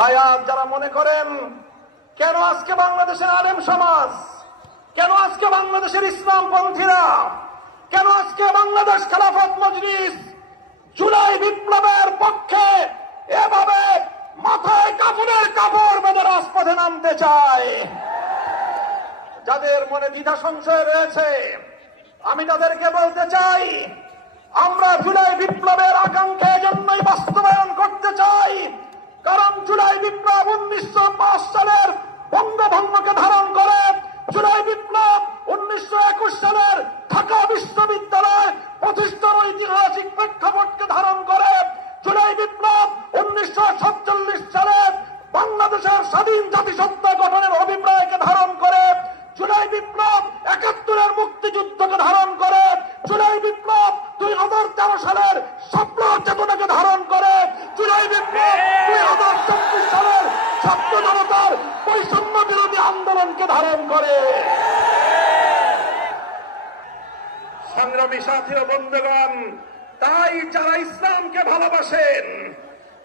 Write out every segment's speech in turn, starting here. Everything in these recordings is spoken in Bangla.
তাই আজ যারা মনে করেন কেন আজকে বাংলাদেশের আলেম সমাজ, কেন আজকে বাংলাদেশের ইসলামপন্থীরা, কেন আজকে বাংলাদেশ খেলাফত মজলিস জুলাই বিপ্লবের পক্ষে এভাবে মাথায় কাপড়ের কাপড় বেঁধে রাজপথে নামতে চায়, যাদের মনে দ্বিধা সংশয় রয়েছে, আমি তাদেরকে বলতে চাই, আমরা জুলাই বিপ্লবের আকাঙ্ক্ষা এজন্যই বাস্তবায়ন করতে চাই কারণ জুলাই বিপ্লব 1905 সালের বঙ্গভঙ্গকে ধারণ করে, জুলাই বিপ্লব 1921 সালের ঢাকা বিশ্ববিদ্যালয় প্রতিষ্ঠার ঐতিহাসিক প্রেক্ষাপটকে ধারণ করে, জুলাই বিপ্লব 1947 সালে বাংলাদেশের স্বাধীন জাতিসত্তা গঠনের অভিপ্রায়কে ধারণ করে, জুলাই বিপ্লব 71-এর মুক্তিযুদ্ধকে ধারণ করে, জুলাই বিপ্লব 2013 সালের স্বপ্ন চেতনাকে ধারণ করে, জুলাই বিপ্লব 2024 সালের ছাত্র জনতার বৈষম্য বিরোধী আন্দোলনকে ধারণ করে। সংগ্রামী সাথী ও বন্ধুগণ, তাই যারা ইসলামকে ভালোবাসেন,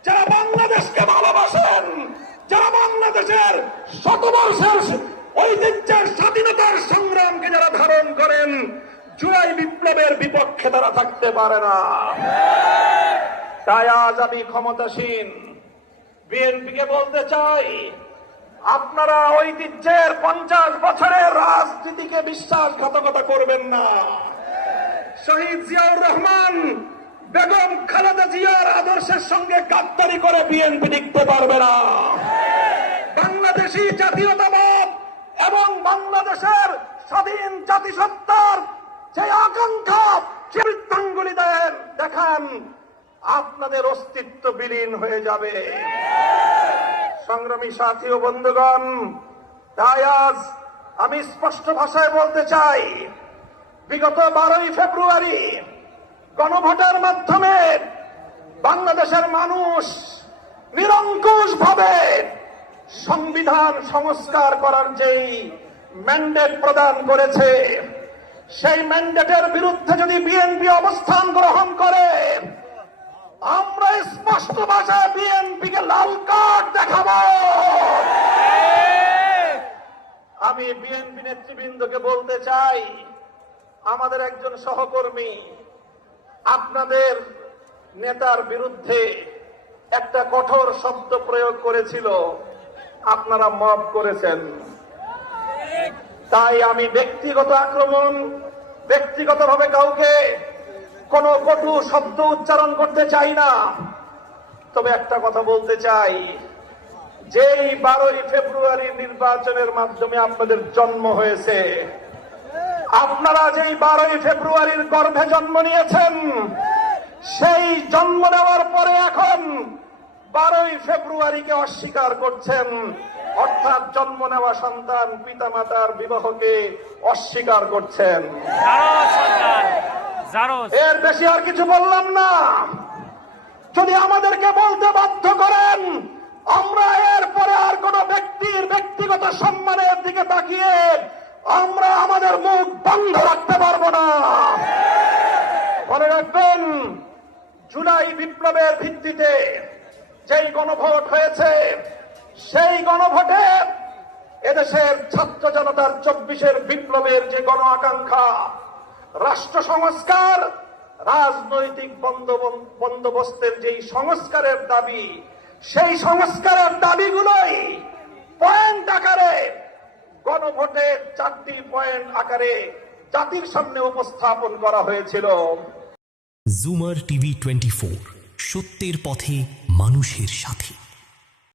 যারা বাংলাদেশকে ভালোবাসেন, যারা বাংলাদেশের শতবর্ষের ঐতিহ্যের স্বাধীনতার সংগ্রামকে যারা ধারণ করেন, জুলাই বিপ্লবের বিপক্ষে তারা থাকতে পারে না। তাই আজ আমি ক্ষমতাসীন বিএনপিকে বলতে চাই, আপনারা ঐতিহ্যের 50 বছরের রাজনীতিকে বিশ্বাসঘাতকতা করবেন না। শহীদ জিয়াউর রহমান, বেগম খালেদা জিয়ার আদর্শের সঙ্গে গাদ্দারি করে বিএনপি টিকতে পারবে না। বাংলাদেশি জাতীয়তাবাদ এবং বাংলাদেশের স্বাধীন জাতিসত্তার যে আকাঙ্ক্ষা বৃত্তাঙ্গুলি দেখান, আপনাদের অস্তিত্ব বিলীন হয়ে যাবে। সংগ্রামী সাথী ও বন্ধুগণ, তাই আজ আমি স্পষ্ট ভাষায় বলতে চাই, বিগত 12ই ফেব্রুয়ারি গণভোটের মাধ্যমে বাংলাদেশের মানুষ নিরঙ্কুশ ভাবে সংবিধান সংস্কার করার যেই ম্যান্ডেট প্রদান করেছে, সেই ম্যান্ডেটের বিরুদ্ধে যদি বিএনপি অবস্থান গ্রহণ করে, আমরা স্পষ্ট ভাষায় বিএনপিকে লাল কার্ড দেখাবো। আমি বিএনপি নেতৃবৃন্দকে বলতে চাই, আমাদের একজন সহকর্মী আপনাদের নেতার বিরুদ্ধে একটা কঠোর শব্দ প্রয়োগ করেছিল, আপনারা মাফ করেছেন। তাই আমি ব্যক্তিগত আক্রমণ, ব্যক্তিগতভাবে কাউকে কোনো কটু শব্দ উচ্চারণ করতে চাই না। তবে একটা কথা বলতে চাই, যেই 12ই ফেব্রুয়ারি নির্বাচনের মাধ্যমে আপনাদের জন্ম হয়েছে, আপনারা যেই 12ই ফেব্রুয়ারির গর্ভে জন্ম নিয়েছেন, সেই জন্ম নেওয়ার পরে এখন 12ই ফেব্রুয়ারিকে অস্বীকার করছেন, অর্থাৎ জন্ম নেওয়া সন্তান পিতামাতার বিবাহকে অস্বীকার করছেন। এর বেশি আর কিছু বললাম না। যদি আমাদেরকে বলতে বাধ্য করেন, আমরা এরপরে আর কোন ব্যক্তির ব্যক্তিগত সম্মানের দিকে তাকিয়ে আমরা আমাদের মুখ বন্ধ রাখতে পারবো না। মনে রাখবেন, জুলাই বিপ্লবের ভিত্তিতে যেই গণভোট হয়েছে, সেই গণভোটে এদেশের ছাত্র জনতার 24-এর বিপ্লবের যে গণ আকাঙ্ক্ষা, রাষ্ট্র সংস্কার, রাজনৈতিক বন্দোবস্তের যেই সংস্কারের দাবি, সেই সংস্কারের দাবিগুলোই পয়েন্ট আকারে গণভোটে 4টি পয়েন্ট আকারে জাতির সামনে উপস্থাপন করা হয়েছিল। জুমার টিভি 24, সত্যের পথে মানুষের সাথে।